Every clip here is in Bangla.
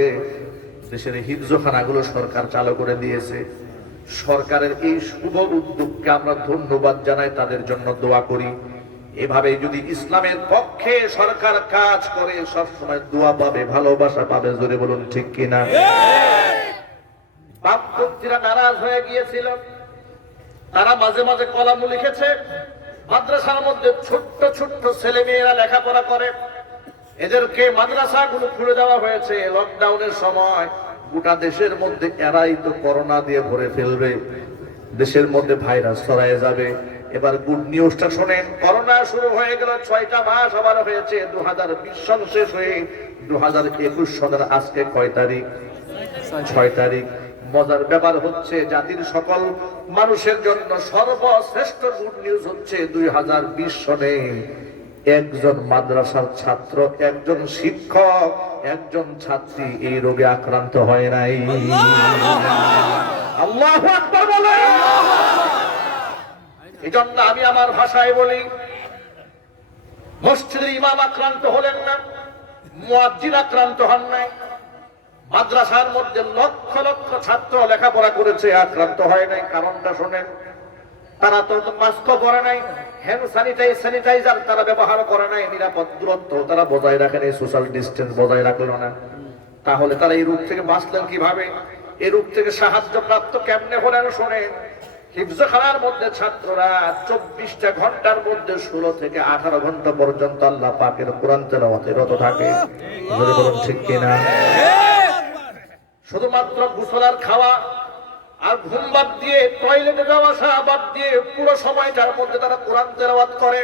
হয়ে দেশের হিফজখানাগুলো সরকার চালু করে দিয়েছে। সরকারের এই শুভ উদ্যোগকে আমরা ধন্যবাদ জানাই, তাদের জন্য দোয়া করি। এভাবে যদি ইসলামের পক্ষে সরকার কাজ করে সবসময় দোয়া পাবে, ভালোবাসা পাবে। জোরে বলুন ঠিক কিনা? বামপন্থীরা নারাজ হয়ে গিয়েছিল, তারা মাঝে মাঝে কলাম লিখেছে, মাদ্রাসার মধ্যে ছোট্ট ছোট্ট ছেলে মেয়েরা লেখাপড়া করে, এদেরকে মাদ্রাসাগুলো খুলে দেওয়া হয়েছে লকডাউনের সময়। গোটা দেশের মধ্যে এরাই তো করোনা দিয়ে ভরে ফেলবে, দেশের মধ্যে ভাইরাস ছড়ায় যাবে। এবার গুড নিউজটা শোনেন, করোনা শুরু হয়ে গেল, 6টা মাস আবার হয়েছে। 2020 সাল শেষ হয়ে 2021 সালের আজকে কয় তারিখ? 6 তারিখ। মজার ব্যাপার হচ্ছে, জাতির সকল মানুষের জন্য সর্বশ্রেষ্ঠ গুড নিউজ হচ্ছে 2020 সনে একজন মাদ্রাসার ছাত্র, একজন শিক্ষক, একজন ছাত্রী এই রোগে আক্রান্ত হয় নাই। আল্লাহু আকবার বলেন। এজন্য আমি আমার ভাষায় বলি, মসজিদের ইমাম আক্রান্ত হলেন না, মুয়াজ্জিন আক্রান্ত হন নাই। মাদ্রাসার মধ্যে লক্ষ লক্ষ ছাত্র লেখাপড়া করেছে, আক্রান্ত হয় নাই। কারণটা শোনেন, তারা তো মাস্ক পরে নাই, হ্যান্ড স্যানিটাইজার তারা ব্যবহার করে নাই, নিরাপদ দূরত্ব তারা বজায় রাখেন, এই সোশ্যাল ডিস্টেন্স বজায় রাখলো না। তাহলে তারা এই রোগ থেকে বাঁচলেন কিভাবে? এই রোগ থেকে সাহায্য প্রাপ্ত কেমনে হলেন শোনেন। হিফজখানার মধ্যে ছাত্ররা 24টা ঘন্টার মধ্যে 16 থেকে 18 ঘন্টা পর্যন্ত আল্লাহ পাকের কোরআন তেলাওয়াতে রত থাকে। বলুন ঠিক কিনা? শুধুমাত্র গোসল আর খাওয়া আর ঘুম বাদ দিয়ে, টয়লেটে যাওয়া আসা বাদ দিয়ে পুরো সময়টার মধ্যে তারা কোরআন তেলাওয়াত করে।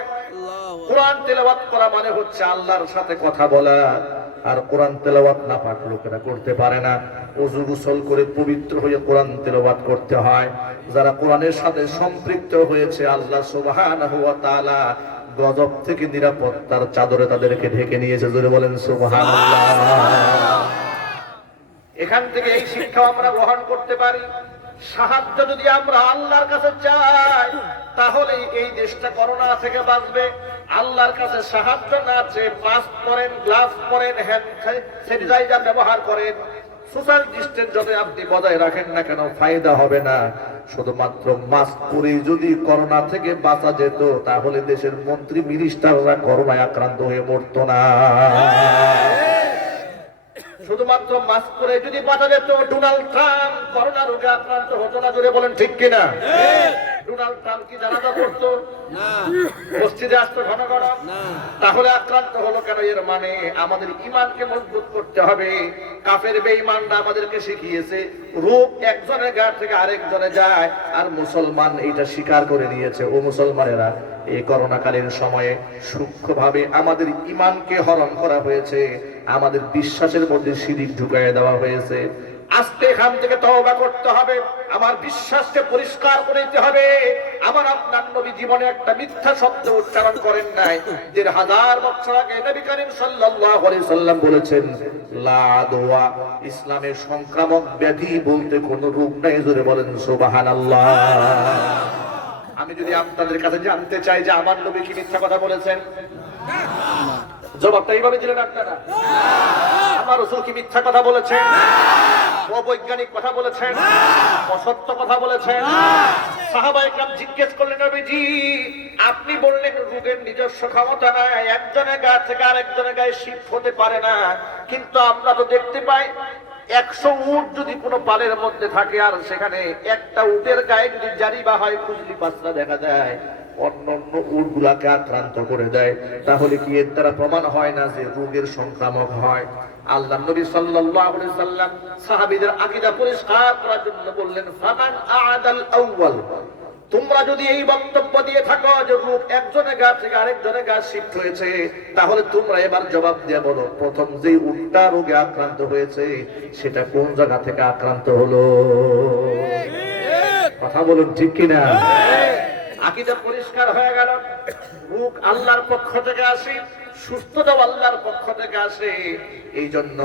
কোরআন তেলাওয়াত করা মানে হচ্ছে আল্লাহর সাথে কথা বলা। আর কোরআন তেলাওয়াত না পাক লোকেরা করতে পারে না। ওযু গোসল করে পবিত্র হয়ে কোরআন তেলাওয়াত করতে হয়। যারা কোরআনের সাথে সম্পৃক্ত হয়েছে, আল্লাহ সুবহানাহু ওয়া তাআলা গজব থেকে নিরাপত্তার চাদরে তাদেরকে ঢেকে নিয়েছে। জোরে বলেন সুবহানাল্লাহ। এখান থেকে এই শিক্ষা আমরা গ্রহণ করতে পারি, সাহায্য যদি আমরা আল্লাহর কাছে চাই তাহলে এই দেশটা করোনা থেকে বাঁচবে। আল্লাহর কাছে সাহায্য না চেয়ে মাস্ক পরেন, গ্লাভস পরেন, হ্যান্ড স্যানিটাইজার ব্যবহার করেন, সোশ্যাল ডিস্টেন্স যত আপনি বজায় রাখেন না কেন ফায়দা হবে না। শুধুমাত্র মাস্ক পরে যদি করোনা থেকে বাঁচা যেত তাহলে দেশের মন্ত্রী মিনিস্টাররা করোনায় আক্রান্ত হয়ে মরতো না। শুধুমাত্র মাস্ক পরে যদি বাঁচা যেত ডোনাল্ড ট্রাম্প করোনা রোগে আক্রান্ত হতো না। জোরে বলেন ঠিক কিনা? ডোনাল্ড ট্রাম্প কি জানাজা পড়তো না? মসজিদে আসতো ঘন ঘন? তাহলে আক্রান্ত হলো কেন? এর মানে আমাদের ঈমানকে মজবুত করতে হবে। কাফের বেঈমানরা আমাদেরকে শিখিয়েছে রোগ একজনের গা থেকে আরেকজনে যায়, আর মুসলমান এটা স্বীকার করে নিয়েছে। ও মুসলমানেরা, এই করোনাকালীন সময়ে সূক্ষ্মভাবে আমাদের ঈমানকে হরণ করা হয়েছে, আমাদের বিশ্বাসের মধ্যে শিরিক ঢুকাইয়ে দেওয়া হয়েছে। আজকে এখান থেকে তওবা করতে হবে, আমার বিশ্বাসকে পরিষ্কার করে দিতে হবে। আমার আপনার নবী জীবনে একটা মিথ্যা শব্দ উচ্চারণ করেন নাই। 1000 বছর আগে নবী করিম সাল্লাল্লাহু আলাইহি সাল্লাম বলেছেন, লা আদওয়া, ইসলামের সংক্রামক ব্যাধি বলতে কোনো রোগ নাই। জোরে বলেন সুবহানাল্লাহ। আমি যদি আপনাদের কাছে জানতে চাই যে আমার নবী কি মিথ্যা কথা বলেছেন, জবাবটা এইভাবে দিলেন আপনারা। আমার রাসূল কি মিথ্যা কথা বলেছেন, অবৈজ্ঞানিক কথা বলেছেন, অসত্য কথা বলেছেন? সাহাবায়ে কেরাম জিজ্ঞেস করলেন, নবীজি আপনি বললেন রোগের নিজস্ব ক্ষমতা নাই, একজনের গা থেকে আরেকজনের গায়ে শিফট হতে পারে না, কিন্তু আমরা তো দেখতে পাই 100 উট যদি কোনো পালের মধ্যে থাকে আর সেখানে একটা উটের গায়ে যদি জারিবা হয়, খুজলি পাঁচরা দেখা যায়, অন্য উট গুলাকে আক্রান্ত করে দেয়। তাহলে কি এর দ্বারা প্রমাণ হয় না যে রোগের সংক্রামক হয়? আল্লাহ নবী সাল্লাল্লাহু আলাইহি সাল্লাম সাহাবীদের আকীদা পরিষ্কার করার জন্য বললেন, ফামান আ'দাল আউয়াল, তোমরা যদি এই বক্তব্য দিয়ে থাকো যে রোগ একজনের গা থেকে আরেকজনের গা শিফট হয়েছে, তাহলে তোমরা এবার জবাব দিয়ে বলো, প্রথম যে উটটা রোগে আক্রান্ত হয়েছে সেটা কোন জায়গা থেকে আক্রান্ত হলো? কথা বলুন ঠিক কিনা? আকীদা পরিষ্কার হয়ে গেল, রোগ আল্লাহর পক্ষ থেকে আসে, সুস্থতাও আল্লাহর পক্ষ থেকে আসে। এই জন্য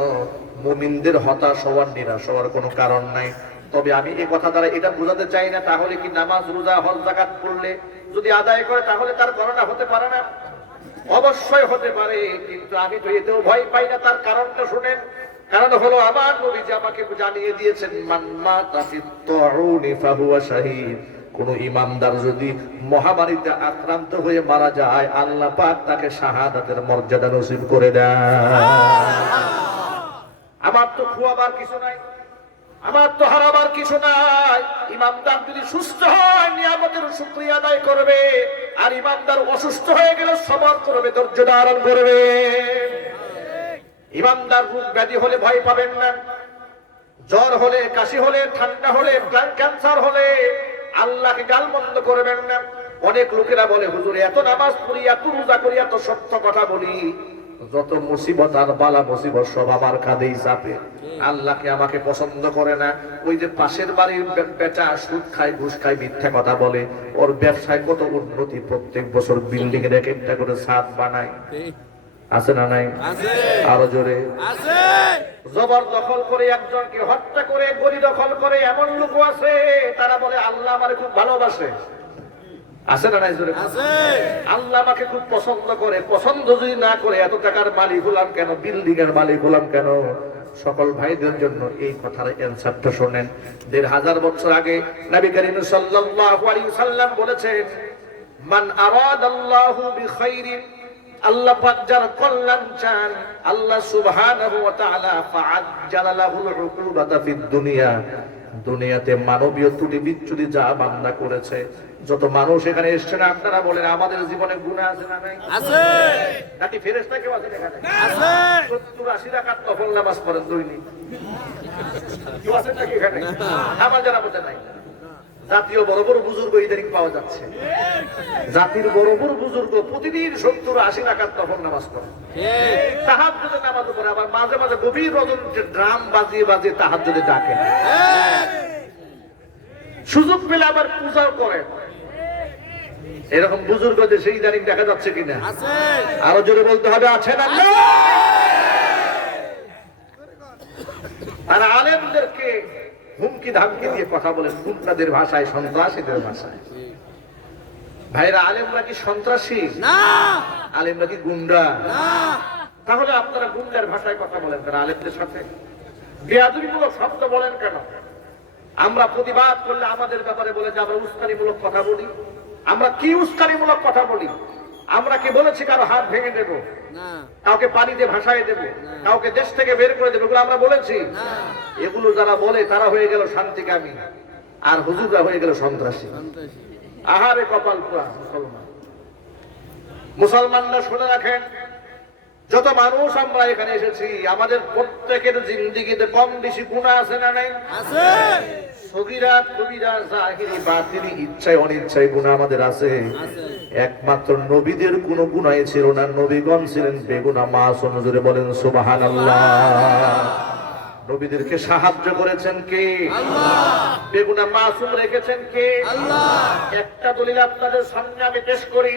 মুমিনদের হতাশ হওয়ার, নিরাশ হওয়ার কোনো কারণ নাই। তবে আমি এই কথা দ্বারা এটা বোঝাতে চাই না তাহলে কি নামাজ রোজা হজ যাকাত করলে যদি আদায় করে তাহলে তার করোনা হতে পারে না? অবশ্যই হতে পারে, কিন্তু আমি তো এতেও ভয় পাই না। তার কারণটা শুনেন, কারণ হলো আমার নবীজি আমাকে জানিয়ে দিয়েছেন মান মাতা ফিত তাউনি ফাহুয়া শাহীদ। কোন ইমানদার যদি মহামারীতে আক্রান্ত হয়ে মারা যায়, আল্লাহ পাক তাকে শাহাদাতের মর্যাদা নসিব করে দেয়। আমার তো খোয়াবার কিছু নাই, আমার তো হারাবার কিছু নাই। ইমানদার যদি সুস্থ হয় নিয়ামতের শুকরিয়া আদায় করবে, আর ইমানদার অসুস্থ হয়ে গেলে সবর করবে, ধৈর্য ধারণ করবে। ইমানদার রোগ ব্যাধি হলে ভয় পাবেন না। জ্বর হলে, কাশি হলে, ঠান্ডা হলে, ক্যান্সার হলে আল্লাহকে গালমন্দ করবেন না। অনেক লোকেরা বলে হুজুর এত নামাজ পড়ি, এত রোজা করি, এত সত্য কথা বলি, যত মুসিবত আর বালা মুসিবত সব আমার কাঁধেই চাপে, আল্লাহকে আমাকে পছন্দ করে না। ওই যে পাশের বাড়ির বেটা সুদ খায়, ঘুষ খায়, মিথ্যা কথা বলে, ওর ব্যবসায় কত উন্নতি, প্রত্যেক বছর বিল্ডিং এর একটা করে ছাদ বানায়, আছে না নাই? আরো জোরে আছে। জবরদখল করে, একজনকে হত্যা করে, গড়ি দখল করে এমন লোক আছে, তারা বলে আল্লাহ আমারে খুব ভালোবাসে, আছে না নাই? জোরে আছে। আল্লাহ আমাকে খুব পছন্দ করে। পছন্দ যদি না করে এত টাকার মালিক হলাম কেন, বিল্ডিং এর মালিক হলাম কেন? সকল ভাইদের জন্য এই কথার অ্যানসারটা শুনেন। ১৫০০ বছর আগে নবী করিম সাল্লাল্লাহু আলাইহি ওয়াসাল্লাম বলেছেন, মান আরাদাল্লাহু বিখাইরিন, আল্লাহ পাক যার কল্যাণ চান, আল্লাহ সুবহানাহু ওয়া তাআলা ফাআজ্জালা লাহুল উকুবাতা ফিদ দুনিয়া, দুনিয়াতে মানবীয় ত্রুটি বিচ্যুতি যা বান্দা করেছে, যত মানুষ এখানে এসেছে না, আপনারা বলেন আমাদের জীবনে গুনাহ আছে না নাই? আছে। নাকি ফেরেশতা কেউ আছে এখানে? আছে। 70-80 রাকাত নফল নামাজ পড়েন দৈনিক, কেউ আছে নাকি এখানে? আমার জানা মতে নাই। জাতীয় বড় বড় বুজুর্গ ইদানিং পাওয়া যাচ্ছে, জাতির বড় বড় বুজুর্গ প্রতিদিন 70-80 রাকাত নফল নামাজ পড়ে, তাহাজ্জুদের নামাজ পড়ে, আবার মাঝে মাঝে গভীর রজনীতে ড্রাম বাজিয়ে বাজিয়ে তাহাজ্জুদে ডাকেন, সুযোগ পেলে আবার পূজাও করেন। এরকম বুজুর্গ দেশে ইদানিং দেখা যাচ্ছে কিনা? আরো জোরে বলতে হবে, আছে না? আর আলেমদেরকে হুমকি ধামকি দিয়ে কথা বলেন, গুন্ডাদের ভাষায়, সন্ত্রাসীদের ভাষায়। ভাইরা, আলেমরা কি সন্ত্রাসী? না। আলেমরা কি গুন্ডা? না। তাহলে আপনারা গুন্ডার ভাষায় কথা বলেন কেন? আলেমদের সাথে বেয়াদবিমূলক শব্দ বলেন কেন? আমরা প্রতিবাদ করলে আমাদের ব্যাপারে বলে যে আমরা উস্কানিমূলক কথা বলি। আমরা কি উস্কানিমূলক কথা বলি? আমরা কি বলেছি কারো হাত ভেঙে দেব, কাউকে পানিতে ভাসায় দেব, কাউকে দেশ থেকে বের করে দেবো? এগুলো আমরা বলেছি? এগুলো যারা বলে তারা হয়ে গেল শান্তিকামী, আর হুজুররা হয়ে গেল সন্ত্রাসী। আহারে কপাল পোড়া মুসলমান। মুসলমানরা শুনে রাখেন, যত মানুষ আমরা এখানে এসেছি, আমাদের প্রত্যেকের জিন্দেগিতে কম বেশি গুনাহ আছে না নাই? আছে। সগীরা কবিরা জাহিরি বাতিনি, ইচ্ছায় অনিচ্ছায় গুনাহ আমাদের আছে। একমাত্র নবীদের কোনো গুনাহই ছিল না, নবীগণ ছিলেন বেগুনাহ মাসুম। জোরে বলেন সুবহানাল্লাহ। নবীদেরকে সাহায্য করেছেন কে? আল্লাহ। বেগুনাহ মাসুম রেখেছেন কে? আল্লাহ। একটা দলিল আপনাদের সামনে আমি পেশ করি।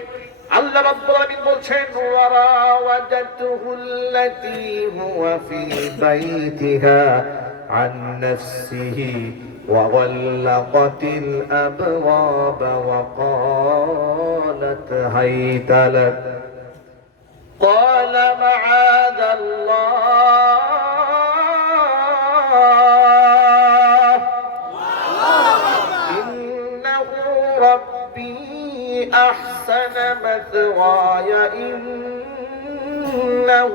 আল্লাহ রাব্বুল আলামিন বলছেন, ওয়া রাওয়াদাতুহুল্লাতী হুয়া ফী বাইতিহা আন নাফসিহি ওয়া গাল্লাকাতিল আবওয়াবা ওয়া ক্বালাত হাইতা লাক ক্বালা মাআযাল্লাহ ইন্নাহু রাব্বী أحسن مثواي إنه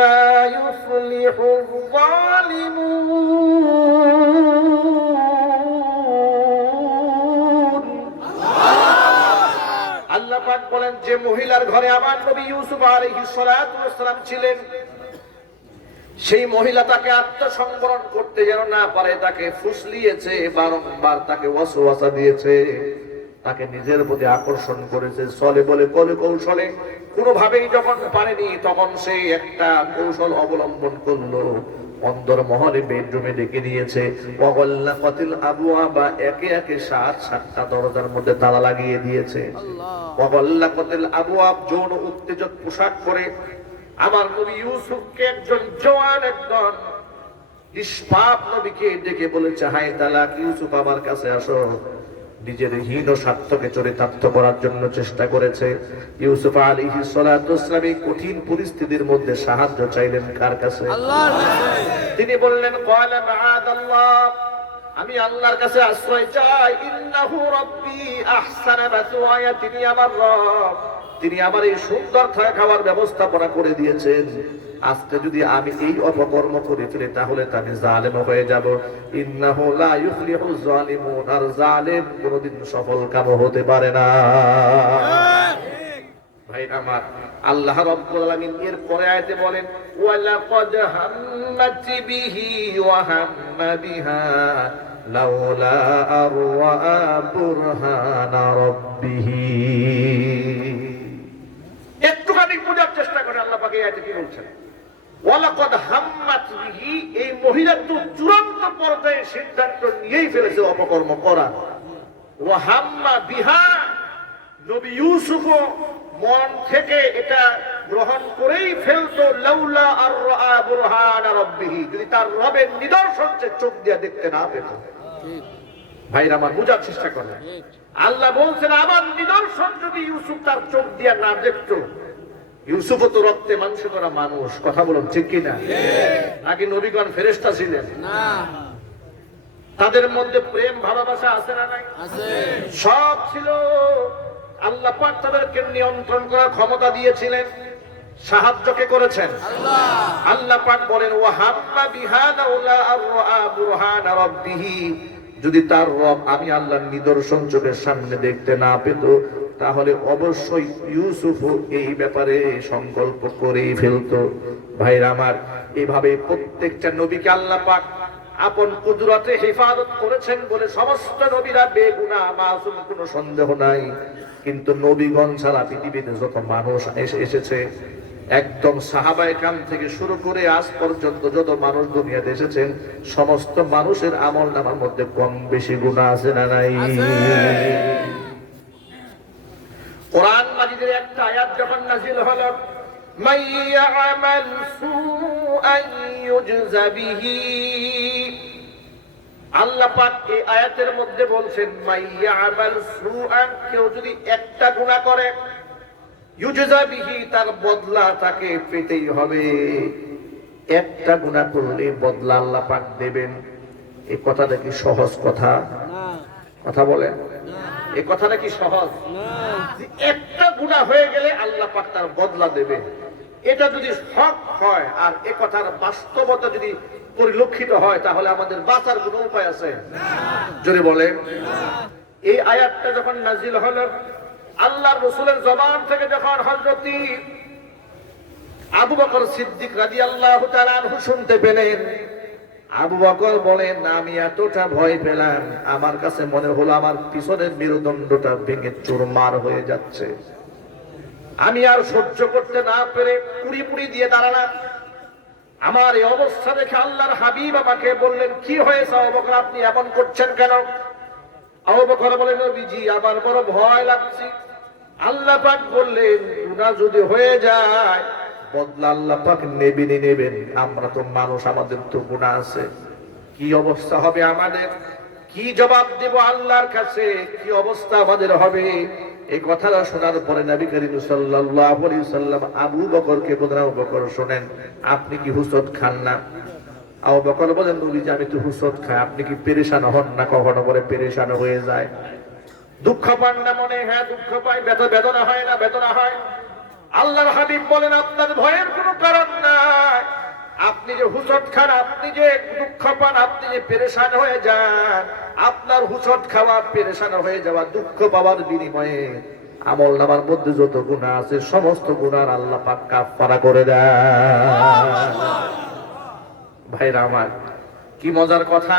لا يفلح الظالمون। আল্লাহ পাক বলেন, যে মহিলার ঘরে আমার নবী ইউসুফ আলাইহিস সালাতু ওয়াস সালাম ছিলেন, সেই মহিলা তাকে আত্মসংবরণ করতে যেন না পারে, তাকে ফুসলিয়েছে, বারংবার তাকে ওয়াসওয়াসা দিয়েছে, তাকে নিজের প্রতি আকর্ষণ করেছে। চলে বলে কলে কৌশলে কোনোভাবেই যখন পারেনি, তখন সে একটা কৌশল অবলম্বন করলো। অন্দর মহলে বেডরুমে ডেকে নিয়েছে, ওয়াগাল্লাকাতিল আবওয়াবা, একে একে 7টা দরজার মধ্যে তালা লাগিয়ে দিয়েছে। ওয়াগাল্লাকাতিল আবওয়াব, যৌন উত্তেজক পোশাক পরে আমার নবী ইউসুফকে, একজন জওয়ান, একজন নিষ্পাপ নবীকে ডেকে বলেছে, হায় তালাক ইউসুফ, আমার কাছে আসো। নিজের হীন স্বার্থকে চরিতার্থ করার জন্য চেষ্টা করেছে। ইউসুফ আলাইহিস সালাতু ওয়াস সালাম এই কঠিন পরিস্থিতির মধ্যে সাহায্য চাইলেন কার কাছে? আল্লাহর কাছে। তিনি বললেন ক্বালা মাআদাল্লাহ, আমি আল্লাহর কাছে আশ্রয় চাই, ইন্নাহু রাব্বি আহসানা মাসওয়ায়া, তিনি আমার রব, তিনি আমার এই সুন্দর থাকা খাওয়ার ব্যবস্থাপনা করে দিয়েছেন। আজকে যদি আমি এই অপকর্ম করে ফেলি তাহলে তো আমি জালেম হয়ে যাব। ইন্নাহু লা ইউফলিহু যালিমুন, আর জালেম কোনদিন সফল কাম হতে পারে না। ভাই আমার, আল্লাহ রাব্বুল আলামিন এর পরে আয়াতে বলেন ওয়ালাকাদ হাম্মাত বিহি ওয়া হাম্মা বিহা লাউলা আরওয়া বুরহানা রাব্বিহি। একটুখানি বোঝার চেষ্টা করে আল্লাহ পাক এই আয়াতে কি বলছেন। ওয়ালাকাদ হাম্মাত বিহি, এই মহিলা তো চূড়ান্ত পর্যায়ে সিদ্ধান্ত নিয়েই ফেলেছে অপকর্ম করা। ওয়া হাম্মা বিহা, নবী ইউসুফ মন থেকে এটা গ্রহণ করেই ফেলতো, লাউলা আরআ বুরহানা রাব্বিহি, যদি তার রবের নিদর্শন চোখ দিয়ে দেখতে না পেত। ভাইরা আমার, বুঝার চেষ্টা করেন, আল্লাহ বলছেন আমার নিদর্শন যদি ইউসুফ তার চোখ দিয়ে না দেখতো। ইউসুফও তো রক্তে মাংস করা মানুষ, কথা বলুন ঠিক কিনা? নাকি নবীগণ ফেরেশতা ছিলেন? না। তাদের মধ্যে প্রেম ভালোবাসা আছে না নাই? আছে, সব ছিল। আল্লাহ পাক তাদেরকে নিয়ন্ত্রণ করার ক্ষমতা দিয়েছিলেন, সাহায্যকে করেছেন আল্লাহ। আল্লাহ পাক বলেন ওয়া হাম্মা বিহা লাউলা আরআ বুরহানা রাব্বিহি, যদি তার রব আমি আল্লাহর নিদর্শন চোখের সামনে দেখতে না পেত তাহলে অবশ্যই ইউসুফ এই ব্যাপারে সংকল্প করেই ফেলতো। ভাইরা আমার, এইভাবে প্রত্যেকটা নবীকে আল্লাহ পাক আপন কুদরতে হেফাজত করেছেন বলে সমস্ত নবীরা বেগুনাহ মাসুম, কোনো সন্দেহ নাই। কিন্তু নবীগণ ছাড়া পৃথিবীতে যত মানুষ এসেছে, একদম সাহাবায়ে কেরাম থেকে শুরু করে আজ পর্যন্ত যত মানুষ দুনিয়াতে এসেছেন, সমস্ত মানুষের আমলনামার মধ্যে কম বেশি গুনাহ আছে না নাই? কোরআন মাজিদের একটা আয়াত যখন নাযিল হলো, মাইয়ামাল সুআন ইউজযা বিহি, আল্লাহ পাক এই আয়াতের মধ্যে বলছেন মাইয়ামাল সুআন, কেউ যদি একটা গুনাহ করে, ইউজযা বিহি, তার বদলা তাকে পেতেই হবে। একটা গুনাহ করলে বদলা আল্লাহ পাক দেবেন। এই কথাটা কি সহজ কথা? না। কথা বলেন, এই কথাটা কি সহজ? না। একটা গুনাহ হয়ে গেলে আল্লাহ পাক তার বদলা দেবে, এটা যদি হক হয় আর এ কথার বাস্তবতা যদি পরিলক্ষিত হয় তাহলে আমাদের বাঁচার কোনো উপায় আছে? যদি বলেন, এই আয়াতটা যখন নাজিল হলো, আল্লাহর রাসূলের জবান থেকে যখন হযরত আবু বকর সিদ্দিক রাদিয়াল্লাহু তাআলা আনহু শুনতে পেলেন, আবু বকর বলেন আমি এতটা ভয় পেলাম, আমার কাছে মনে হলো আমার পিছনের মেরুদণ্ডটা ভেঙে চুরমার হয়ে যাচ্ছে। আমি আর সহ্য করতে না পেরে পুরি দিয়ে দাঁড়ালাম। আমার এই অবস্থা দেখে আল্লাহর হাবিব আমাকে বললেন, কি হয়েছে আবু বকর, আপনি এমন করছেন কেন? আবু বকর বলেন, নবীজি আমার বড় ভয় লাগছে। আল্লাহ পাক বললেন, গুনাহ যদি হয়ে যায় বদলা আল্লাহ পাক নেবেন। আমরা তো মানুষ, আমাদের তো গুনাহ আছে। কি অবস্থা হবে আমাদের? কি জবাব দেব আল্লাহর কাছে? কি অবস্থা আমাদের হবে? এই কথাটা শোনার পরে নবী করিম সাল্লাল্লাহু আলাইহি সাল্লাম আবু বকরকে বলেন, আবু বকর শোনেন, আপনি কি হুসত খান না? আবু বকর বলেন, নবীজি আমি তো হুসত খাই। আপনি কি পেরেশান হন না? কখনো বলে পেরেশান হয়ে যায়। দুঃখ পান না মনে? হ্যাঁ দুঃখ পাই। বেদনা হয় না? বেদনা হয়। আল্লাহর হাবিব বলেন, আপনার ভয়ের কোনো কারণ নাই। আপনি যে হুসট খান, আপনি যে দুঃখ পান, আপনি যে পেরেশান হয়ে যান, আপনার হুসট খাওয়া, পেরেশান হয়ে যাওয়া, দুঃখ পাওয়ার বিনিময়ে আমলনামার মধ্যে যত গুনাহ আছে সমস্ত গুনার আল্লাহ পাক কাফারা করে দেয়। ভাইরা আমার, কি মজার কথা!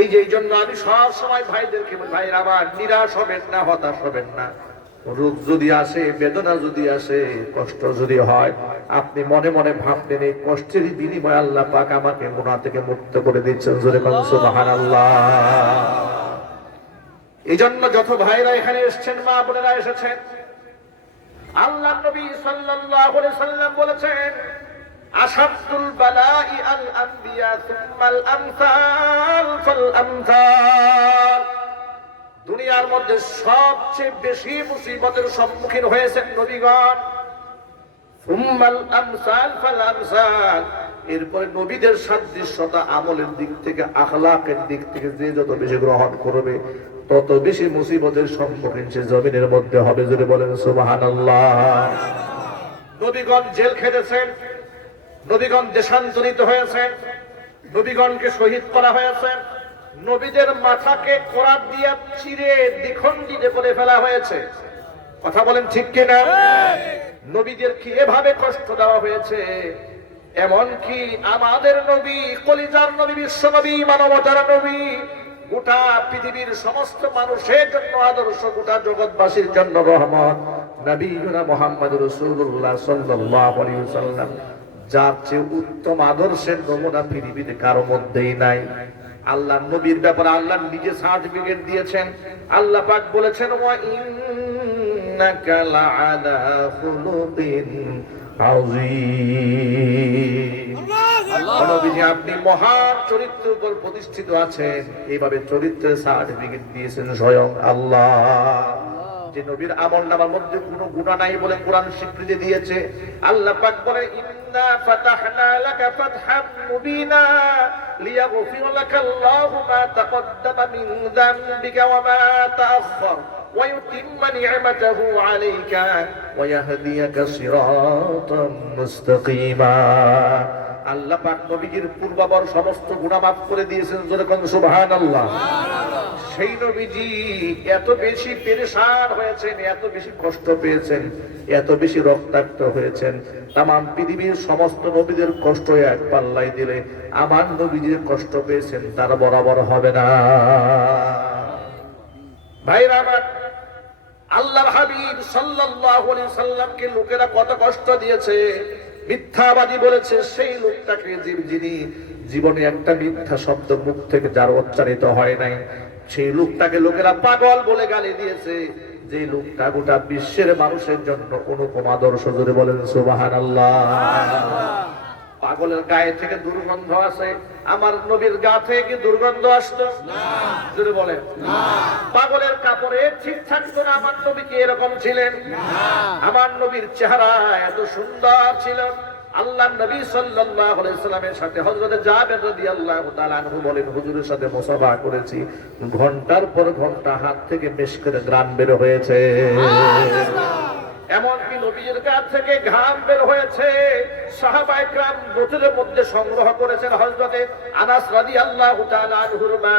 এই জন্য আমি সব সময় ভাইদেরকে বলি, ভাইরা আমার, নিরাশ হবেন না, হতাশ হবেন না। রোগ যদি আসে, বেদনা যদি আসে, কষ্ট যদি হয়, আপনি মনে মনে ভাববেন এই কষ্টের বিনিময়ে আল্লাহ পাক আমাকে গুনাহ থেকে মুক্ত করে দিচ্ছেন। জোরে বলুন সুবহানাল্লাহ। এই জন্য যত ভাইরা এখানে এসেছেন, মা বোনেরা এসেছেন, আল্লাহর নবী সাল্লাল্লাহু আলাইহি সাল্লাম বলেছেন, আশাদুল বালাই আল আনবিয়া সুম্মাল আমসাল ফাল আমসাল। দুনিয়ার মধ্যে সবচেয়ে বেশি মুসিবতের সম্মুখীন হয়েছেন নবীগণ। সুম্মাল আমসাল ফাল আমসাল, এরপরে নবীদের সাদৃশ্যতা আমলের দিক থেকে, আখলাকের দিক থেকে যে যত বেশি গ্রহণ করবে তত বেশি মুসিবতের সম্মুখীন সে জমিনের মধ্যে হবে। যদি বলেন সুবহানাল্লাহ। নবীগণ জেল খেটেছেন, নবীগণ দেশান্তরিত হয়েছেন, নবীগণকে শহীদ করা হয়েছে, নবীদের মাথাকে কোরাত দিয়ে চিরে দ্বিখণ্ডিত করে ফেলা হয়েছে। কথা বলেন ঠিক কিনা? নবীদেরকে এভাবে কষ্ট দেওয়া হয়েছে, এমনকি আমাদের নবী, কলিজার নবী, বিশ্ব নবী, মানবতার নবী, গোটা পৃথিবীর সমস্ত মানুষের জন্য আদর্শ, গোটা জগৎবাসীর জন্য রহমত, নবীনা মুহাম্মদ রাসূলুল্লাহ সাল্লাল্লাহু আলাইহি ওয়াসাল্লাম, যার চেয়ে উত্তম আদর্শের নমুনা পৃথিবীতে কারো মধ্যেই নাই। আল্লাহ নবীর ব্যাপারে আল্লাহ নিজে সার্টিফিকেট দিয়েছেন। আল্লাহ পাক বলেছেন, ওয়া ইন্নাকা লাআলা খুলুকিন আযীম। নবীজি আপনি মহান চরিত্রের উপর প্রতিষ্ঠিত আছেন, এইভাবে চরিত্রের সার্টিফিকেট দিয়েছেন স্বয়ং আল্লাহ। যে নবীর আমলনামার মধ্যে কোনো গুনাহ নাই বলে কোরআন স্বীকৃতি দিয়েছে। আল্লাহ পাক বলেন, ইন্না ফাতাহনা লাকা ফাতহাম মুবিনা লিয়াগফির লাকাল্লাহু মা তাকদ্দামা মিন যামবিকা ওয়া মা তাআখার ওয়া ইউতিম্মা নি'মাতাহু আলাইকা ওয়া ইয়াহদিয়াকা সিরাতাম মুস্তাকিমা। আল্লাহ পাক নবীর পূর্বাবর সমস্ত গুনাহ মাফ করে দিয়েছেন। জোরে কোন সুবহানাল্লাহ। সেই নবীজি এত বেশি পেরেশান হয়েছেন, এত বেশি কষ্ট পেয়েছেন, এত বেশি রক্তাক্ত হয়েছেন, তামাম পৃথিবীর সমস্ত নবীদের কষ্ট এক পাল্লায় দিলে আমার নবীজির কষ্ট পেয়েছেন তার বরাবর হবে না। ভাইরা আমার, আল্লাহর হাবিব সাল্লাল্লাহু আলাইহি সাল্লামকে লোকেরা কত কষ্ট দিয়েছে, মিথ্যাবাদী বলেছে। সেই লোকটাকে, যিনি জীবনে একটা মিথ্যা শব্দ মুখ থেকে যার উচ্চারিত হয় নাই, সেই লোকটাকে লোকেরা পাগল বলে গালি দিয়েছে। যে লোকটা গোটা বিশ্বের মানুষের জন্য অনুপম আদর্শ। জোরে বলেন সুবহানাল্লাহ। পাগলের গায়ে থেকে দুর্গন্ধ আসে, আমার নবীর গা থেকে কি দুর্গন্ধ আসতো? জোরে বলেন। পাগলের কাপড়ে ঠিক থাকতো না, আমার নবী কি এরকম ছিলেন? আমার নবীর চেহারা এত সুন্দর ছিল। আল্লাহ নবী সাল্লাল্লাহু আলাইহি সাল্লামের সাথে হযরত জাবের রাদিয়াল্লাহু তাআলা আনহু বলেন, হুজুরের সাথে মুসাফা করেছি, ঘন্টার পর ঘন্টা হাত থেকে মিশকের ঘ্রাণ বের হয়েছে। এমনকি নবীর গা থেকে ঘাম বের হয়েছে। সাহাবায়ে কেরাম বোতলের মধ্যে সংগ্রহ করেছেন। হযরত আনাস রাদিয়াল্লাহু তাআলা আনহুর মা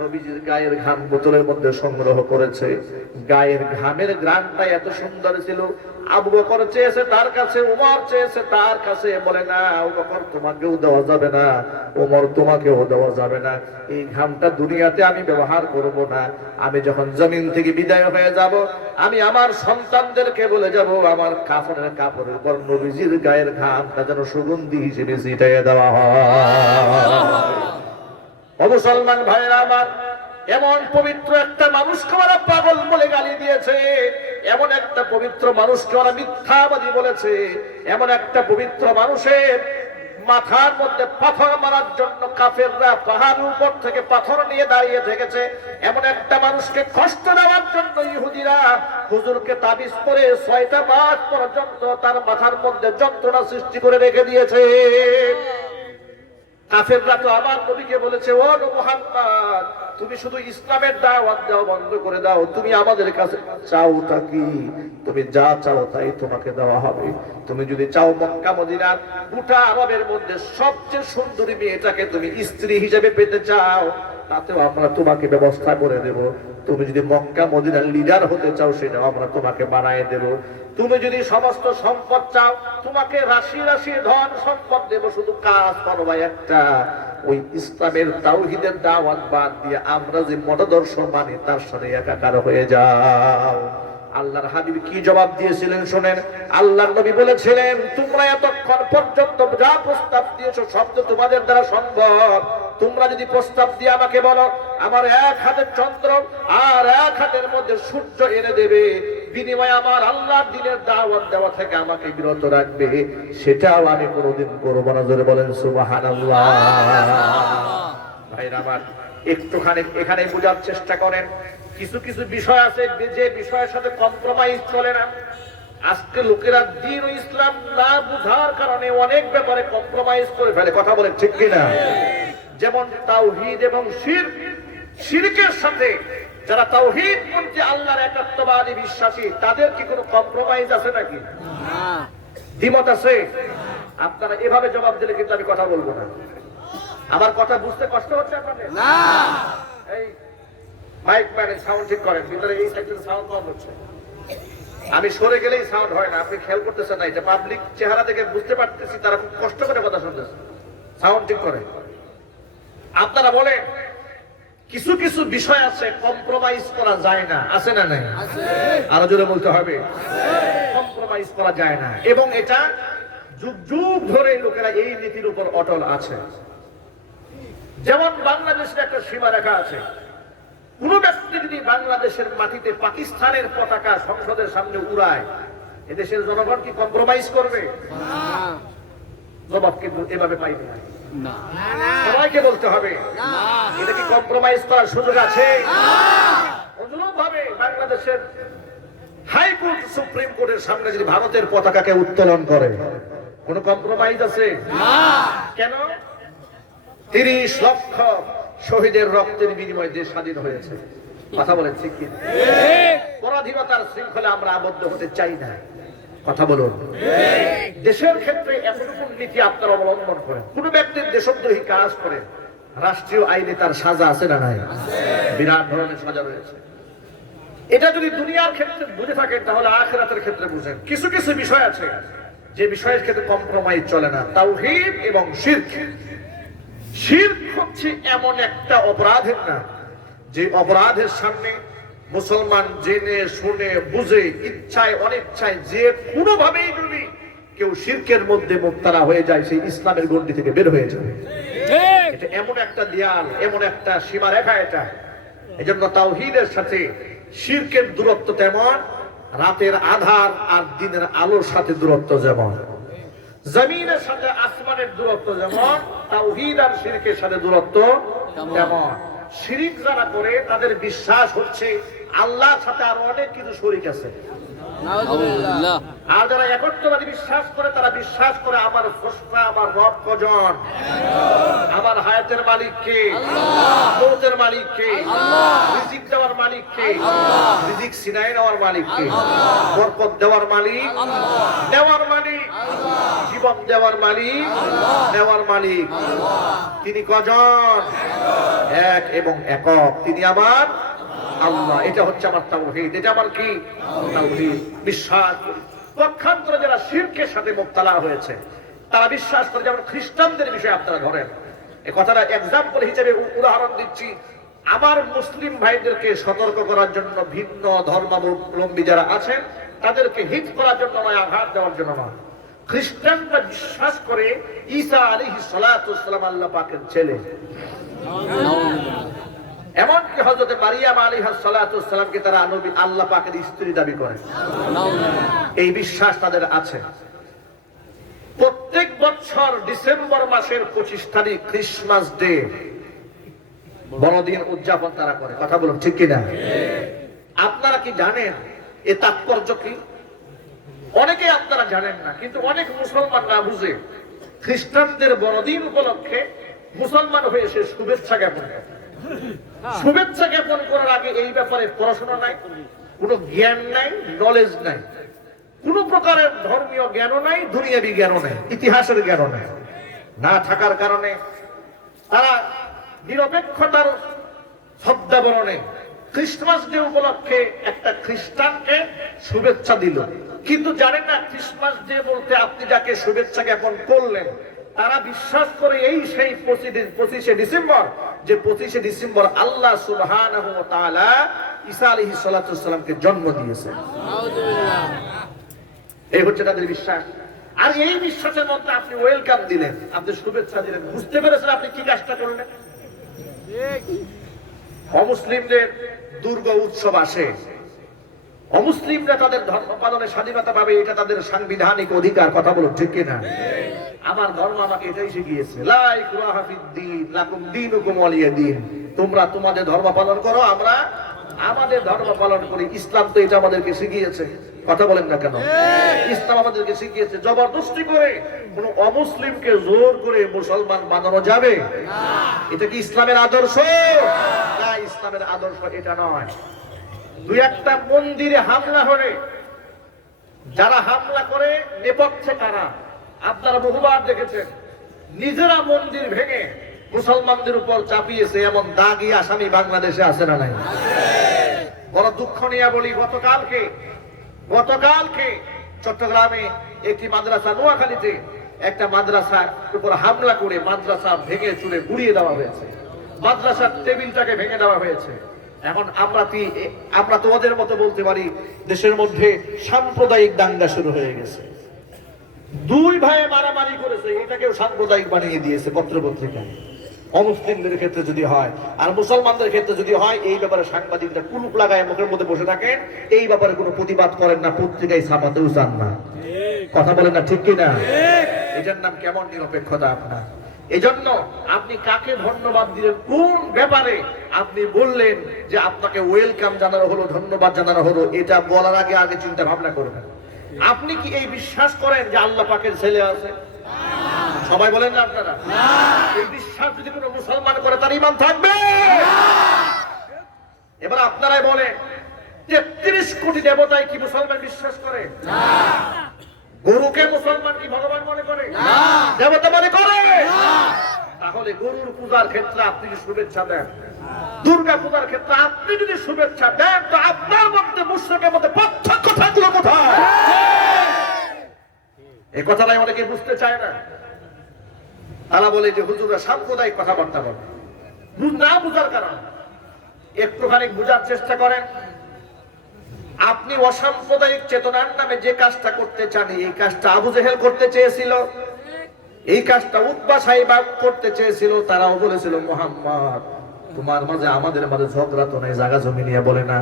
নবীজির গায়ের ঘাম বোতলের মধ্যে সংগ্রহ করেছে। গায়ের ঘামের ঘ্রাণটা এত সুন্দর ছিল, আবু বকর চেয়েছে তার কাছে, ওমর চেয়েছে তার কাছে, বলে না আবু বকর তোমাকেও দেওয়া যাবে না, ওমর তোমাকেও দেওয়া যাবে না, এই ঘামটা দুনিয়াতে আমি ব্যবহার করব না। আমি যখন জমিন থেকে বিদায় হয়ে যাব, আমি আমার সন্তানদেরকে বলে যাব আমার কাফনের কাপড়ের উপর নবীজির গায়ের ঘামটা যেন সুগন্ধি হিসেবে ছিটিয়ে দেওয়া হয়। মুসলমান ভাইরা আমার, এমন পবিত্র একটা মানুষকে ওরা পাগল বলে গালি দিয়েছে, এমন একটা পবিত্র মানুষকে ওরা মিথ্যাবাদী বলেছে, এমন একটা পবিত্র মানুষের মাথার মধ্যে পাথর মারার জন্য কাফেররা পাহাড়ের উপর থেকে পাথর নিয়ে দাঁড়িয়ে থেকেছে, এমন একটা মানুষকে কষ্ট দেওয়ার জন্য ইহুদিরা হুজুরকে তাবিজ করে 6টা মাস পর্যন্ত তার মাথার মধ্যে যন্ত্রণা সৃষ্টি করে রেখে দিয়েছে। কাফেররা তো আমার নবীকে বলেছে, ও মুহাম্মদ তুমি শুধু ইসলামের দাওয়াত দাও, বন্ধ করে দাও, তুমি আমাদের কাছে চাওটা কি? তুমি যা চাও তাই তোমাকে দেওয়া হবে। তুমি যদি চাও মক্কা মদিনার গোটা আরবের মধ্যে সবচেয়ে সুন্দরী মেয়েটাকে তুমি স্ত্রী হিসেবে পেতে চাও, তাতেও আমরা তোমাকে ব্যবস্থা করে দেব। তুমি যদি মক্কা মদিনার লিডার হতে চাও, সেটাও আমরা তোমাকে বানায় দেব। তুমি যদি সমস্ত সম্পদ চাও, তোমাকে রাশি রাশি ধন সম্পদ দেব, শুধু কাজ করবা একটা, ওই ইসলামের তাওহীদের দাওয়াত বাদ দিয়ে আমরা যে মতাদর্শ মানি তার সাথে একাকার হয়ে যাও। আল্লাহর হাবিব কি জবাব দিয়েছিলেন শোনেন। আল্লাহর নবী বলেছিলেন, তোমরা এতক্ষণ পর্যন্ত যা প্রস্তাব দিয়েছো সব তো তোমাদের দ্বারা সম্ভব। তোমরা যদি প্রস্তাব দিয়ে আমাকে বলো আমার এক হাতের চন্দ্র আর এক হাতের মধ্যে সূর্য এনে দেবে, বিনিময়ে আমার আল্লাহর দ্বীনের দাওয়াত দেওয়া থেকে আমাকে বিরত রাখবে, সেটাও আমি কোনোদিন করব না। জোরে বলেন সুবহানাল্লাহ। ভাইরা আমার, একটুখানি এখানে বোঝার চেষ্টা করেন, কিছু কিছু বিষয় আছে যে বিষয়ের সাথে কম্প্রোমাইজ চলে না। আজকে লোকেরা দ্বীন ও ইসলাম না বুঝার কারণে অনেক ব্যাপারে কম্প্রোমাইজ করে ফেলে, কথা বলেন ঠিক কিনা? যেমন তাওহীদ এবং শিরক, শিরকের সাথে যারা তাওহীদ পন্থী আল্লাহর একাত্মবাদী বিশ্বাসী, তাদের কি কোনো কম্প্রোমাইজ আছে নাকি? দ্বিমত আছে? আপনারা এভাবে জবাব দিলে কিন্তু আমি কথা বলবো না। আমার কথা বুঝতে কষ্ট হচ্ছে আপনাদের? না। এই মাইক ম্যান সাউন্ড ঠিক করেন, ভিতরে এই সাইডে সাউন্ড কম হচ্ছে। আমি সরে গেলেই সাউন্ড হয় না, আপনি খেয়াল করতেছেন না? এটা পাবলিক চেহারা দেখে বুঝতে পারতেছি তারা খুব কষ্ট করে কথা শুনতেছে। সাউন্ড ঠিক করে। আপনারা বলেন কিছু কিছু বিষয় আছে কম্প্রোমাইজ করা যায় না, আছে না নাই? আরো জোরে বলতে হবে, কম্প্রোমাইজ করা যায় না। এবং এটা যুগ যুগ ধরে লোকেরা এই নীতির উপর অটল আছে। যেমন বাংলাদেশের একটা সীমারেখা আছে। কোন ব্যক্তি যদি বাংলাদেশের মাটিতে পাকিস্তানের পতাকা সংসদের সামনে উড়ায়, এদেশের জনগণ কি কম্প্রোমাইজ করবে? জবাব কিন্তু এভাবে পাইবে না। সবাইকে বলতে হবে, এটা কি কম্প্রোমাইজ করার সুযোগ আছে? অনুরূপভাবে বাংলাদেশের হাইকোর্ট সুপ্রিম কোর্টের সামনে যদি ভারতের পতাকাকে উত্তোলন করে, কোন কম্প্রোমাইজ আছে? কেন? 30 লক্ষ শহীদের রক্তের বিনিময়ে দেশ স্বাধীন হয়েছে, কথা বলেন ঠিক কি? পরাধীনতার শৃঙ্খলে আমরা আবদ্ধ হতে চাই না, কথা বলুন। দেশের ক্ষেত্রে এতটুকু নীতি আপনারা অবলম্বন করেন। কোন ব্যক্তির দেশদ্রোহী কাজ করে রাষ্ট্রীয় আইনে তার সাজা আছে না নাই? বিরাট ধরনের সাজা রয়েছে। এটা যদি দুনিয়ার ক্ষেত্রে বুঝে থাকেন তাহলে আখিরাতের ক্ষেত্রে বুঝেন। কিছু কিছু বিষয় আছে যে বিষয়ের ক্ষেত্রে কম্প্রোমাইজ চলে না। তাওহীদ এবং শিরক। শিরক হচ্ছে এমন একটা অপরাধের নাম যে অপরাধের সামনে মুসলমান জেনে শুনে বুঝে ইচ্ছায় অনিচ্ছায় যে কোনোভাবেই যদি কেউ শিরকের মধ্যে মুবতালা হয়ে যায়, সেই ইসলামের গণ্ডি থেকে বের হয়ে যায়। এটা এমন একটা দেয়াল, এমন একটা সীমারেখা এটা। এজন্য তাওহীদের সাথে শিরকের দূরত্ব তেমন রাতের আধার আর দিনের আলোর সাথে দূরত্ব যেমন, জমিনের সাথে আসমানের দূরত্ব যেমন, তাওহীদ আর শিরকের সাথে দূরত্ব তেমন। শিরক যারা করে তাদের বিশ্বাস হচ্ছে আল্লাহর সাথে আরো অনেক কিছু শরীক আছে। আর যারা একত্ববাদী বিশ্বাস করে তারা বিশ্বাস করে আমার স্রষ্টা, আমার রব কজন, আমার হায়াতের মালিক কে, মৌতের মালিক কে, রিজিক দেওয়ার মালিক কে, রিজিক সিনাই নেওয়ার মালিক কে, বরকত দেওয়ার মালিক, নেওয়ার মালিক, জীবন দেওয়ার মালিক, নেওয়ার মালিক। তিনি কজন? এক এবং একক, তিনি আমার আল্লাহ। এটা হচ্ছে আমার তাওহীদ, এটা আমার কি? তাওহীদ। বিশ্বাস। পক্ষান্তরে যারা শিরকের সাথে মুবতালা হয়েছে তারা বিশ্বাস করে, যেমন খ্রিস্টানদের বিষয়ে আপনারা ধরেন, এই কথাটা এক্সাম্পল হিসেবে উদাহরণ দিচ্ছি আমার মুসলিম ভাইদেরকে সতর্ক করার জন্য। ভিন্ন ধর্মাবলম্বী যারা আছেন তাদেরকে হিট করার জন্য নয়, আঘাত দেওয়ার জন্য নয়। খ্রিস্টানরা বিশ্বাস করে ঈসা আলাইহিস সালাতু ওয়াস সালাম আল্লাহ পাকের ছেলে। এমনকি হযরত মারিয়াম আলাইহাস সালাতু ওয়াস সালামকে তারা নবী আল্লাহ পাকের স্ত্রী দাবি করে। এই বিশ্বাস তাদের আছে। প্রত্যেক বছর ডিসেম্বর মাসের 25 তারিখ ক্রিসমাস ডে, বড়দিন উদযাপন তারা করে, কথা বলুন ঠিক কিনা? আপনারা কি জানেন এ তাৎপর্য কি? অনেকে আপনারা জানেন না, কিন্তু অনেক মুসলমান না বুঝে খ্রিস্টানদের বড়দিন উপলক্ষে মুসলমান হয়ে সে শুভেচ্ছা জ্ঞাপন করে। শুভেচ্ছা জ্ঞাপন করার আগে এই ব্যাপারে পড়াশোনা নাই, কোনো জ্ঞান নাই, নলেজ নাই, কোন প্রকারের ধর্মীয় জ্ঞানও নাই, দুনিয়াবি জ্ঞানও নাই, ইতিহাসের জ্ঞানও নাই। না থাকার কারণে তারা নিরপেক্ষতার শব্দাবরণে ক্রিসমাস ডে উপলক্ষে একটা খ্রিস্টানকে শুভেচ্ছা দিল, কিন্তু জানেন না ক্রিসমাস ডে বলতে আপনি যাকে শুভেচ্ছা জ্ঞাপন করলেন তারা বিশ্বাস করে এই সেই 25শে ডিসেম্বর, যে 25শে ডিসেম্বর আল্লাহ সুবহানাহু ওয়া তাআলা ঈসা আলাইহিস সালাতু ওয়াস সালামকে জন্ম দিয়েছে। এই হচ্ছে তাদের বিশ্বাস। আর এই বিশ্বাসের মধ্যে আপনি ওয়েলকাম দিলেন, আপনি শুভেচ্ছা দিলেন, বুঝতে পেরেছেন আপনি কি কাজটা করলেন? অমুসলিমদের দুর্গা উৎসব আসে, অমুসলিমরা তাদের ধর্ম পালনের স্বাধীনতা পাবে, এটা তাদের সাংবিধানিক অধিকার, কথা বলুন ঠিক কিনা? আমার ধর্ম আমাকে এটাই শিখিয়েছে, লা ইকরাহা ফিদ্দীন লাকুম দীনুকুম ওয়ালিয়া দীন। তোমরা তোমাদের ধর্ম পালন করো, আমরা আমাদের ধর্ম পালন করি। ইসলাম তো এটা আমাদেরকে শিখিয়েছে, কথা বলেন না কেন? ইসলাম আমাদেরকে শিখিয়েছে জবরদস্তি করে কোন অমুসলিমকে জোর করে মুসলমান বানানো যাবে? এটা কি ইসলামের আদর্শ? না, ইসলামের আদর্শ এটা নয়। দুই একটা মন্দিরে হামলা হলে যারা হামলা করে নেপথ্যে কারা? আপনারা বহুবার দেখেছেন, নিজেরা মন্দির ভেঙে মুসলমানদের উপর চাপিয়েছে এমন দাগী আসামি বাংলাদেশে আছে না নাই? বড় দুঃখ নিয়ে বলি, গতকালকে চট্টগ্রামে একটি মাদ্রাসা, নোয়াখালীতে একটা মাদ্রাসার উপর হামলা করে মাদ্রাসা ভেঙে চুরে গুড়িয়ে দেওয়া হয়েছে, মাদ্রাসার টেবিলটাকে ভেঙে দেওয়া হয়েছে। এখন আমরা তোমাদের মতো বলতে পারি দেশের মধ্যে সাম্প্রদায়িক দাঙ্গা শুরু হয়ে গেছে। দুই ভাই মারামারি করেছে, এটাকেও সাম্প্রদায়িক বানিয়ে দিয়েছে পত্রপত্রিকায়। অমুসলিমদের ক্ষেত্রে যদি হয় আর মুসলমানদের ক্ষেত্রে যদি হয়, এই ব্যাপারে সাংবাদিকরা কুলুপ লাগায় মুখের মধ্যে বসে থাকেন, এই ব্যাপারে কোনো প্রতিবাদ করেন না, পত্রিকায় ছাপাতেও চান না। কথা বলেন না ঠিক কিনা? এটার নাম কেমন নিরপেক্ষতা আপনার? এজন্য আপনি কাকে ধন্যবাদ দিলেন, কোন ব্যাপারে আপনি বললেন যে আপনাকে ওয়েলকাম জানানো হলো, ধন্যবাদ জানানো হলো, এটা বলার আগে চিন্তা ভাবনা করবেন। আপনি কি এই বিশ্বাস করেন যে আল্লাহ পাকের ছেলে আছে? সবাই বলেন না আপনারা? এই বিশ্বাস যদি কোনো মুসলমান করে তার ঈমান থাকবে? এবার আপনারাই বলেন, 33 কোটি দেবতায় কি মুসলমান বিশ্বাস করে? গরুকে মুসলমান কি ভগবান মনে করে? দেবতা মনে করে? তাহলে গরুর পূজার ক্ষেত্রে আপনি যদি শুভেচ্ছা দেন, দুর্গা পূজার ক্ষেত্রে আপনি যদি শুভেচ্ছা দেন, তো আপনার মধ্যে মুশরিকের মধ্যে পার্থক্য থাকলো কোথায়? এই কথাটাই অনেকে বুঝতে চায় না। তারা বলে যে হুজুররা সাম্প্রদায়িক কথাবার্তা বলে, না বুঝার কারণ একটুখানি বুঝার চেষ্টা করেন। আপনি অসাম্প্রদায়িক চেতনার নামে যে কাজটা করতে চান, এই কাজটা আবু জেহেল করতে চেয়েছিল, এই কাজটা উতবা সাইবা করতে চেয়েছিল। তারাও বলেছিল, মুহাম্মদ তোমার মাঝে আমাদের মাঝে ঝগড়া তো নাই, জায়গা জমি নিয়ে বলে না,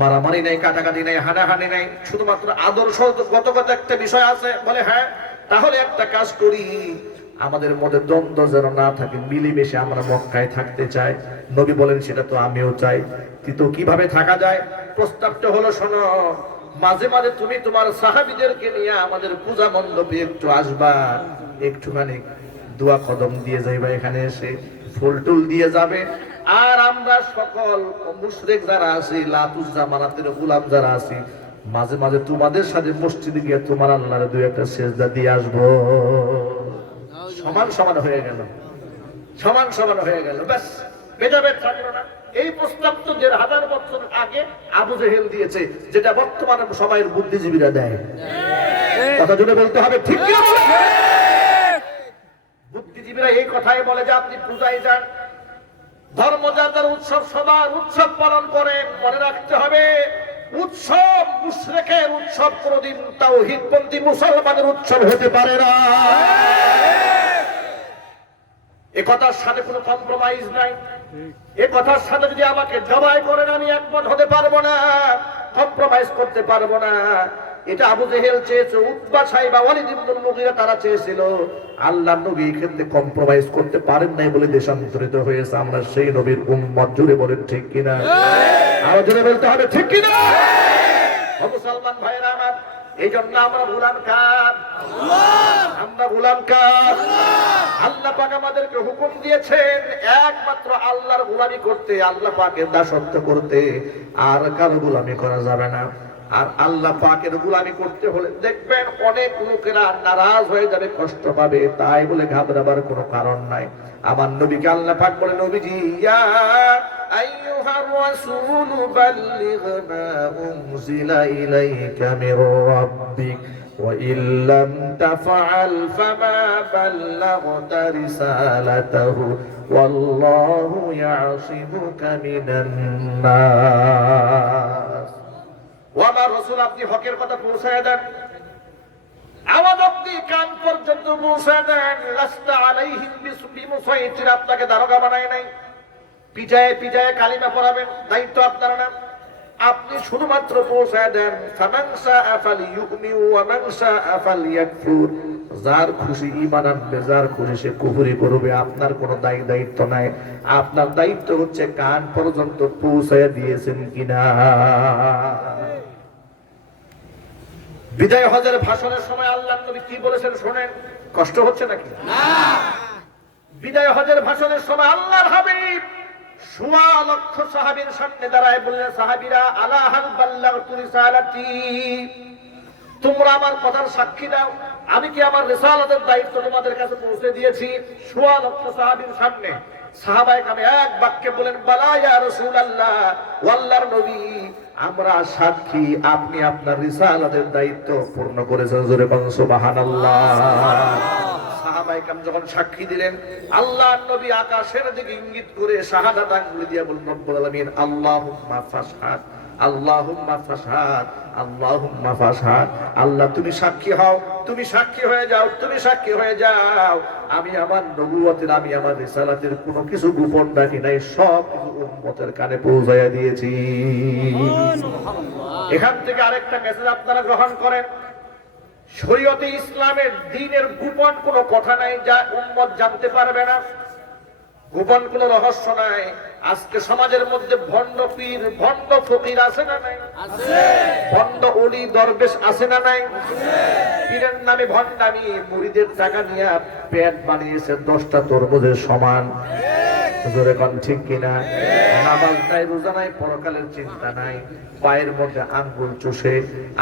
মারামারি নাই, কাটাকাটি নাই, হানাহানি নাই, শুধুমাত্র আদর্শগত একটা বিষয় আছে। বলে হ্যাঁ, তাহলে একটা কাজ করি, আমাদের মধ্যে দ্বন্দ্ব যেন না থাকে, মিলেমিশে আমরা মক্কায় থাকতে চাই। নবী বলেন সেটা তো আমিও চাই, কিন্তু কিভাবে থাকা যায়? প্রস্তাবটা হলো, শোনো, মাঝে মাঝে তুমি তোমার সাহাবীদেরকে নিয়ে আমাদের পূজা মণ্ডপে একটু আসবা, একটুখানি দোয়া কদম দিয়ে যাইবা, এখানে এসে ফুল টুল দিয়ে যাবে, আর আমরা সকল মুশরিক যারা আছি, লাতুজ্জা মানাতের গোলাম যারা আছি, মাঝে মাঝে তোমাদের সাথে মসজিদে গিয়ে তোমার আল্লাহর দুই একটা সেজদা দিয়ে আসবো। সমান সমান হয়ে গেল, সমান সমান হয়ে গেল, ব্যাস ভেদাভেদ থাকলো না। এই প্রস্তাব তো 1000 বছর আগে আবু জেহেল দিয়েছে, যেটা বর্তমানে সবাইয়ের বুদ্ধিজীবীরা দেয়। কথা জুড়ে বলতে হবে, ঠিক কি? বুদ্ধিজীবীরা এই কথাই বলে যে আপনি পূজায় যান, ধর্মযাত্রার উৎসব, সবার উৎসব পালন করেন, মনে রাখতে হবে উৎসব মুশরিকের উৎসব কোনদিন তাওহীদপন্থী মুসলমানের উৎসব হতে পারে না। এ কথার সাথে কোনো কম্প্রোমাইজ নাই। এ কথার সাথে যদি আমাকে জবাই করেন, আমি একমত হতে পারবো না, কম্প্রোমাইজ করতে পারবো না। এটা আবু জেহেল চেয়েছে, উতবা সাইবা, ওয়ালিদ ইবনুল মুগীরা তারা চেয়েছিল। আল্লাহর নবী এই ক্ষেত্রে কম্প্রোমাইজ করতে পারেন নাই বলে দেশান্তরিত হয়েছে। আমরা সেই নবীর উম্মত, জুড়ে বলেন ঠিক কিনা? আরো জোরে বলতে হবে, ঠিক কিনা? মুসলমান ভাইরা আমার, এই জন্য আমরা গোলাম কার? আমরা গোলাম কার? আল্লাহ পাক আমাদেরকে হুকুম দিয়েছেন একমাত্র আল্লাহর গোলামি করতে, আল্লাহ পাকের দাসত্ব করতে, আর কারো গোলামি করা যাবে না। আর আল্লাহ পাকের গোলামি করতে হলে দেখবেন অনেক লোকেরা নারাজ হয়ে যাবে, কষ্ট পাবে, তাই বলে ঘাবড়াবার কোনো কারণ নাই। আমার নবীকে আল্লাহ পাক বলে, নবীজি ইয়া আইয়ুহার রাসূল বাল্লিগ মা উনজিলা ইলাইকা মির রাব্বিক ওয়া ইল্লাম তাফআল ফামা বাল্লাগতা রিসালাতাহু ওয়াল্লাহু ইয়াসিমুকা মিনান নাস। ও আমার রাসূল, আপনি হকের কথা পৌঁছায় দেন, আওয়াজ আপনি কান পর্যন্ত পৌঁছায় দেন। লাস্তা আলাইহিম বিমুসাইতির, আপনাকে দারোগা বানায় নাই, পিটায়ে পিটায়ে কালিমা পড়াবেন, দায়িত্ব আপনার না। আপনি শুধুমাত্র পৌঁছায় দেন। ফামান শাআ ফালিয়ুমিন ওয়া মান শাআ ফালিয়াকফুর, যার খুশি ঈমান আনবে, যার খুশি সে কুফরি করবে। আপনার কোনো দায়িত্ব নাই। আপনার দায়িত্ব হচ্ছে কান পর্যন্ত পৌঁছায় দিয়েছেন কিনা। বিদায় হজের ভাষণের সময় আল্লাহর নবী কি বলেছেন শোনেন, কষ্ট হচ্ছে নাকি? না। বিদায় হজের ভাষণের সময় আল্লাহর হাবিব সোয়া লক্ষ সাহাবীর সামনে দাঁড়ায় বললেন, সাহাবীরা, আলা হাল বাল্লাগতু রিসালাতি, তোমরা আমার কথার সাক্ষী দাও, আমি কি আমার রিসালাতের দায়িত্ব তোমাদের কাছে পৌঁছে দিয়েছি? সোয়া লক্ষ সাহাবীর সামনে সাহাবায়ে কেরাম এক বাক্যে বলেন, বালা ইয়া রাসূলুল্লাহ, ও আল্লাহর নবী, আমরা সাক্ষী আপনি আপনার রিসালাতের দায়িত্ব পূর্ণ করেছেন। জোরে বলুন সুবহানাল্লাহ। সাহাবায়ে কেরাম যখন সাক্ষী দিলেন, আল্লাহর নবী আকাশের দিকে ইঙ্গিত করে শাহাদাত আঙ্গুলি দিয়ে বললেন, রব্বুল আলামিন, আল্লাহুম্মা ফাশহাদ, আল্লাহুম্মা ফাশহাদ, আল্লাহুম্মা ফাশহাদ। আল্লাহ তুমি সাক্ষী হও, তুমি সাক্ষী হয়ে যাও, তুমি সাক্ষী হয়ে যাও, আমি আমার নবুয়তের, আমি আমার রিসালাতের কোনো কিছু গোপন রাখি নাই, সব কিছু উম্মতের কানে পৌঁছায়া দিয়েছি। এখান থেকে আরেকটা মেসেজ আপনারা গ্রহণ করেন, শরীয়তে ইসলামের দ্বীনের গোপন কোনো কথা নাই যা উম্মত জানতে পারবে না, গোপন কোনো রহস্য নাই। আজকে সমাজের মধ্যে ভণ্ড পীর, ভণ্ড ফকির আছে না নাই? আছে। ভণ্ড ওলি দরবেশ আছে না নাই? আছে। পীরের নামে ভণ্ডামি, মুরিদের টাকা নিয়ে পেট বানিয়েছে 10টা তরমুজের সমান। জোরে কোন ঠিক কিনা? নামাজ নাই, রোজা নাই, পরকালের চিন্তা নাই, পায়ের মধ্যে আঙ্গুল চুষে,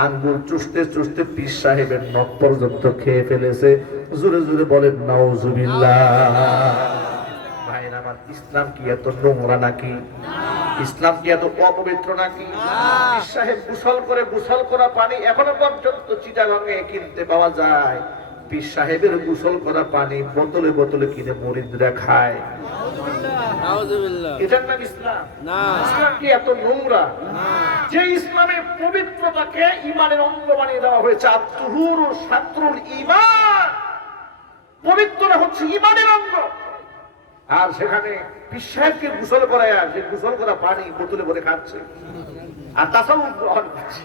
আঙ্গুল চুষতে চুষতে পীর সাহেবের নখ পর্যন্ত খেয়ে ফেলেছে। জোরে জোরে বলেন নাউজুবিল্লাহ। আমার ইসলাম কি এত নোংরা নাকি? ইসলাম কি এত অপবিত্র নাকি? পীর সাহেব গোসল করে, গোসল করা পানি এখনো পর্যন্ত চিটাগাঙে কিনতে পাওয়া যায়। পীর সাহেবের গোসল করা পানি বোতলে বোতলে কিনে মুরিদরা খায়। এটার নাম ইসলাম? ইসলাম কি এত নোংরা? যে ইসলামের পবিত্রতাকে ঈমানের অঙ্গ বানিয়ে দেওয়া হয়েছে। আত-তুহুরু শাত্রুল ঈমান, পবিত্রতা হচ্ছে ঈমানের অঙ্গ। আর সেখানে পীর সাহেবকে গোসল করায়, যে গোসল করা পানি বোতলে ভরে খাচ্ছে আর তাসাউফ গ্রহণ করছে।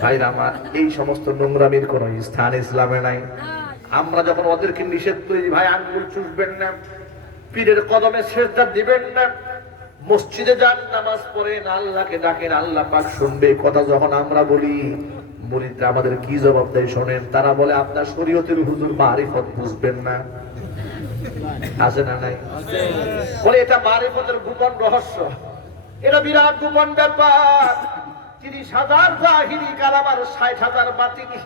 ভাইরা আমার, এই সমস্ত নোংরামির কোন স্থান ইসলামে নাই। আমরা যখন ওদেরকে নিষেধ করি, ভাই আঙ্গুল চুষবেন না, পীরের কদমে সিজদা দিবেন না, মসজিদে যান, নামাজ পড়েন, আল্লাহকে ডাকেন, আল্লাহ পাক শুনবে, কথা যখন আমরা বলি, মুরিদরা আমাদের কি জবাব দেয় শোনেন। তারা বলে, আপনার শরীয়তের হুজুর মারিফত বুঝবেন না। আছে না নাই? বলে এটা মারিফতের গোপন রহস্য, এটা বিরাট গোপন ব্যাপার। 30,000 জাহিরি কালাম আর 60,000 বাতিনি।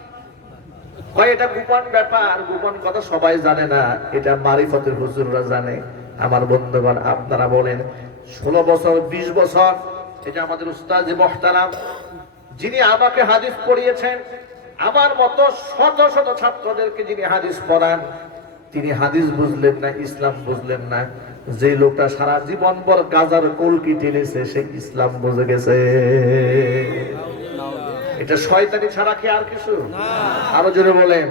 এটা গোপন ব্যাপার, গোপন কথা সবাই জানে না, এটা মারিফতের হুজুররা জানে। আমার বন্ধুগণ, আপনারা বলেন 16 বছর 20 বছর, এটা আমাদের উস্তাদ মুহতারাম, যিনি আমাকে হাদিস পড়িয়েছেন, আমার মতো শত শত ছাত্রদেরকে যিনি হাদিস পড়ান, তিনি হাদিস বুঝলেন না, ইসলাম বুঝলেন না। যে লোকটা সারা জীবন পর গাজার কলকি টেনেছে, সে ইসলাম বুঝে গেছে। এটা শয়তানি ছাড়া কি আর কিছু? আরো জোরে বলেন।